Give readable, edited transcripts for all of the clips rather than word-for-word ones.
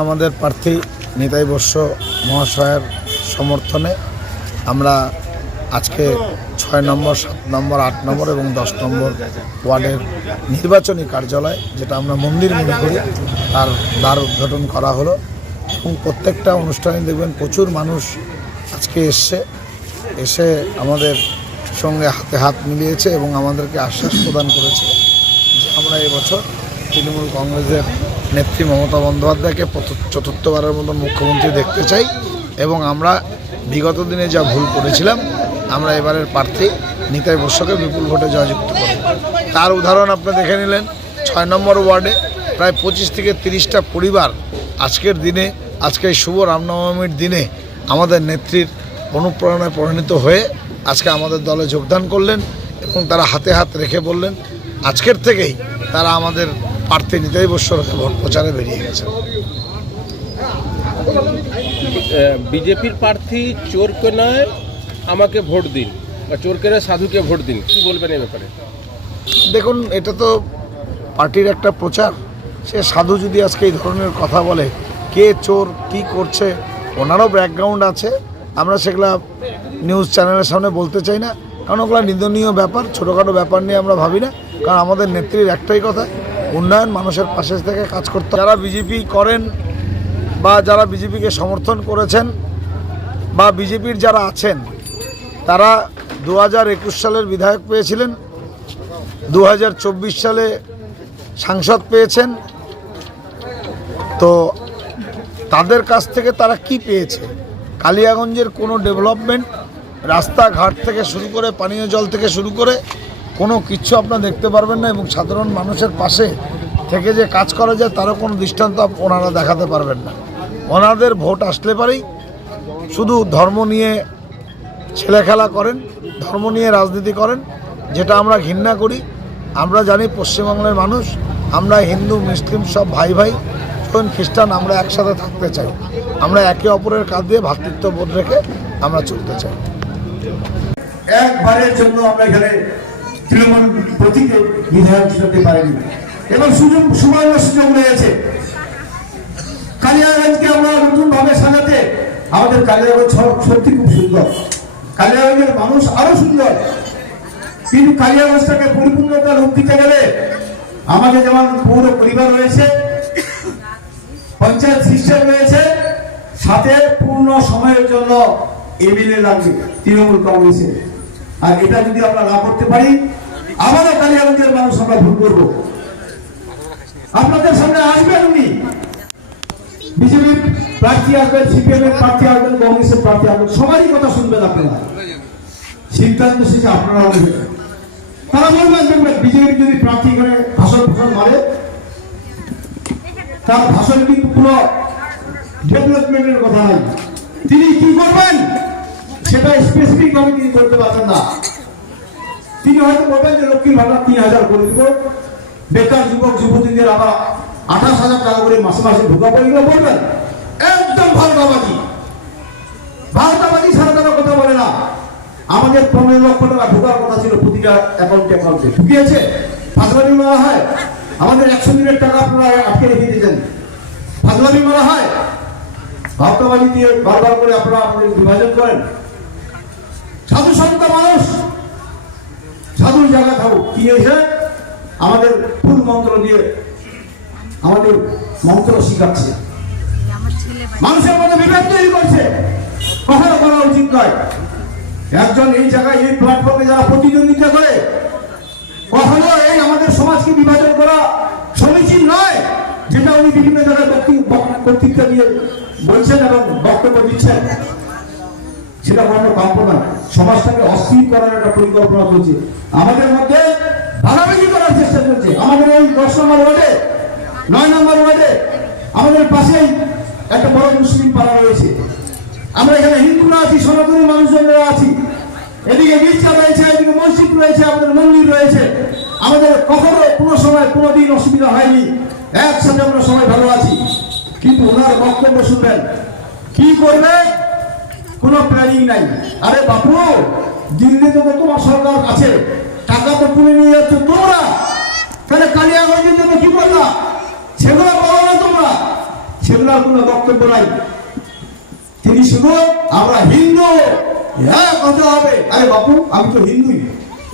আমাদের প্রার্থী নিতাই বস্য মহাশয়ের সমর্থনে আমরা আজকে 6 নম্বর 7 নম্বর 8 নম্বর এবং 10 নম্বর ওয়ার্ডের নির্বাচনী কার্যালয়, যেটা আমরা মন্দির মনে করি, তার দ্বার উদ্ঘাটন করা হলো। এবং প্রত্যেকটা অনুষ্ঠানে দেখবেন প্রচুর মানুষ আজকে এসে আমাদের সঙ্গে হাতে হাত মিলিয়েছে এবং আমাদেরকে আশ্বাস প্রদান করেছে যে আমরা এবছর তৃণমূল কংগ্রেসের নেত্রী মমতা বন্দ্যোপাধ্যায়কে চতুর্থবারের মতন মুখ্যমন্ত্রী দেখতে চাই এবং আমরা বিগত দিনে যা ভুল করেছিলাম আমরা এবারের প্রার্থী নিতাই বস্যকে বিপুল ভোটে জয়যুক্ত করব। তার উদাহরণ আপনি দেখে নিলেন। 6 নম্বর ওয়ার্ডে প্রায় 25 থেকে 30টা পরিবার আজকের দিনে, আজকে এই শুভ রামনবমীর দিনে আমাদের নেত্রীর অনুপ্রেরণায় পরিণত হয়ে আজকে আমাদের দলে যোগদান করলেন এবং তারা হাতে হাত রেখে বললেন আজকের থেকেই তারা আমাদের প্রার্থী নিতাই বস্যর ভোট প্রচারে বেরিয়ে গেছে। বিজেপির প্রার্থী চোরকে নয় আমাকে ভোট দিন, বা চোরকে নয় সাধুকে ভোট দিন, কি বলবেন এই ব্যাপারে? দেখুন, এটা তো পার্টির একটা প্রচার। সে সাধু যদি আজকে এই ধরনের কথা বলে, কে চোর কী করছে, ওনারও ব্যাকগ্রাউন্ড আছে, আমরা সেগুলা নিউজ চ্যানেলের সামনে বলতে চাই না, কারণ ওগুলো নিন্দনীয় ব্যাপার, ছোটোখাটো ব্যাপার নিয়ে আমরা ভাবি না। কারণ আমাদের নেত্রীর একটাই কথা, উন্নয়ন, মানুষের পাশে থেকে কাজ করতে। যারা বিজেপি করেন বা যারা বিজেপিকে সমর্থন করেছেন বা বিজেপির যারা আছেন, তারা 2021 সালের বিধায়ক পেয়েছিলেন, 2024 সালে সাংসদ পেয়েছেন। তো তাদের কাছ থেকে তারা কি পেয়েছে? কালিয়াগঞ্জের কোনো ডেভেলপমেন্ট, রাস্তাঘাট থেকে শুরু করে পানীয় জল থেকে শুরু করে কোনো কিছু আপনারা দেখতে পারবেন না, এবং সাধারণ মানুষের পাশে থেকে যে কাজ করা যায় তারও কোনো দৃষ্টান্ত ওনারা দেখাতে পারবেন না। ওনাদের ভোট আসলে পারেই শুধু ধর্ম নিয়ে ছেলেখেলা করেন, ধর্ম নিয়ে রাজনীতি করেন, যেটা আমরা ঘৃণা করি। আমরা জানি পশ্চিমবাংলার মানুষ, আমরা হিন্দু মুসলিম সব ভাই ভাই, জৈন খ্রিস্টান, আমরা একসাথে থাকতে চাই। আমরা একে অপরের কাঁধ দিয়ে ভ্রাতৃত্ববোধ রেখে আমরা চলতে চাই। একবারের জন্য আমরা এখানে তৃণমূল প্রতীকে বিধায়ক হিসেবে পারিনি এবং সুবর্ণ সুযোগ রয়েছে কালিয়াগঞ্জকে আমরা নতুন ভাবে সাজাতে। আমাদের কালিয়াগঞ্জ সত্যি খুব সুন্দর, কালিয়াগঞ্জের মানুষ আরো সুন্দর, কিন্তু কালিয়াগঞ্জটাকে পরিপূর্ণতা রূপ দিতে গেলে আমাদের যেমন পৌর পরিবার রয়েছে, পঞ্চায়েত সিস্টেম রয়েছে, সাথে পূর্ণ সময়ের জন্য এমএলএ লাগবে তৃণমূল কংগ্রেসের। আর এটা যদি আমরা না করতে পারি, আমাদের কালিয়াগঞ্জের মানুষ আমরা ভুল করবো। আপনাদের সামনে আসবেন উনি, বিজেপির প্রার্থী আসবেন, সিপিএম এর প্রার্থী আসবেন, কংগ্রেসের প্রার্থী আসবেন, সবারই কথা শুনবেন আপনারা, সিদ্ধান্ত শেষে আপনারা নেবেন। তারা বলবেন, দেখবেন বিজেপির যদি প্রার্থী করে ভাষণ মারে, তার ভাষণ কিন্তু পুরো ডেভেলপমেন্টের কথা নাই, তিনি কি করবেন সেটা স্পেসিফিক ভাবে তিনি করতে পারছেন না। তিনি হয়তো বলবেন যে লক্ষ্মীর ভাড়া 3000 করে দিব, বেকার যুবক যুবতীদের আবার 28,000 টাকা করে মাসে মাসে ঢোকাবো, এগুলো বলবেন। একদম ভারতাবাদী ছাড়া তারা কথা বলে না। আমাদের 15 লক্ষ টাকা ঢোকার কথা ছিল প্রতিটা অ্যাকাউন্টে, ঢুকিয়েছে। ফাজলামি মারা হয়, আমাদের 100 দিনের টাকা আপনারা আটকে রেখে দিয়েছেন, ফাজলামি মারা হয়। ভারতাবাদী দিয়ে বারবার করে আপনারা আমাদের বিভাজন করেন। সাধু সন্ত মানুষ, সাধুর জায়গা থাকুক, কি হয়েছে? আমাদের ফুল মন্ত্র দিয়ে আমাদের মন্ত্র শিখাচ্ছে, মানুষের মধ্যে বিভেদ তৈরি করছে। কখনো করা উচিত নয়। একজন এই জায়গায়, এই প্ল্যাটফর্মে যারা প্রতিদ্বন্দ্বিতা করে, কখনো এই আমাদের সমাজকে বিভাজন করা সমীচীন নয়। যেটা উনি বিভিন্ন জায়গায় বক্তৃত্ব দিয়ে বলছেন এবং বক্তব্য দিচ্ছেন, সেটা কোনো কাম্য নয়। সমাজটাকে অস্থির করার একটা পরিকল্পনা চলছে, আমাদের মধ্যে ভাগাভাগি করার চেষ্টা চলছে। আমাদের ওই 10 নম্বর ওয়ার্ডে, 9 নম্বর ওয়ার্ডে আমাদের পাশেই একটা বড় মুসলিম পাড়া রয়েছে। আমরা এখানে হিন্দুরা আছি, সনাতনী মানুষজনেরা আছি, এদিকে গির্জা রয়েছে, এদিকে মসজিদ রয়েছে, আমাদের মন্দির রয়েছে। আমাদের কখনো কোনো সময় কোনোদিন অসুবিধা হয়নি, একসাথে আমরা সবাই ভালো আছি। কিন্তু ওনার বক্তব্য শুনবেন, কি করবে কোনো প্ল্যানিং নাই। আরে বাপু, দিল্লিতে তো তোমার সরকার আছে, টাকা তো তুলে নিয়ে যাচ্ছে তোমরা, তাহলে কালিয়াগঞ্জের জন্য কি করলা? সেগুলো বলো না তোমরা। সেগুলোর কোনো বক্তব্য নাই। তিনি শুধু আমরা হিন্দু, হ্যাঁ কথা হবে। আরে বাপু, আমি তো হিন্দুই,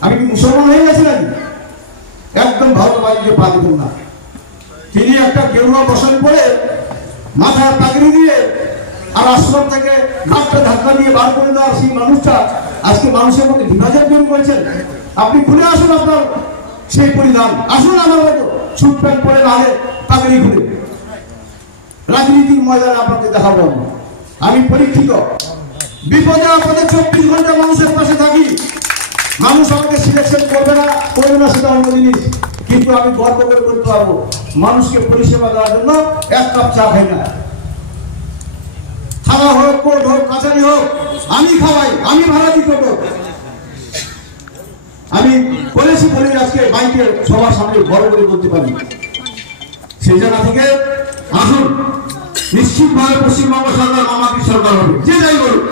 আমি কি মুসলমান হয়ে গেছিলাম? একদম ভারতবাদীকে পা দিতেন না। তিনি একটা গেরুয়া বসন পরে মাথায় পাগড়ি দিয়ে আর আশ্রম থেকে ঘাটটা ধাক্কা দিয়ে বার করে দেওয়া সেই মানুষটা আজকে মানুষের মধ্যে বিভাজন তৈরি করেছেন। আপনি ঘুরে আসুন আপনার সেই পরিধান, আসুন আমার মতো স্যুট প্যান্ট পরে আগে পাগড়ি ঘুরে রাজনীতির ময়দানে আপনাকে দেখাবো। আমি পরীক্ষিত, বিপদে আপদে 24 ঘন্টা মানুষের পাশে থাকি। মানুষ আমাকে সিলেকশন করবে না সেটা অন্য জিনিস, কিন্তু আমি গর্ব করে করতে পারবো মানুষকে পরিষেবা দেওয়ার জন্য এক কাপ চা খাই না। থানা হোক, কোর্ট হোক, কাছারি হোক, আমি খাওয়াই, আমি ভাড়া দিই টোটো। আমি বলেছি বলে আজকে মাইকে সবার সামনে বড় করে বলতে পারি। সেই জায়গা থেকে আসুন, নিশ্চিতভাবে পশ্চিমবঙ্গ সরকার মামাকি সরকার হবে, যে যাই বলুন।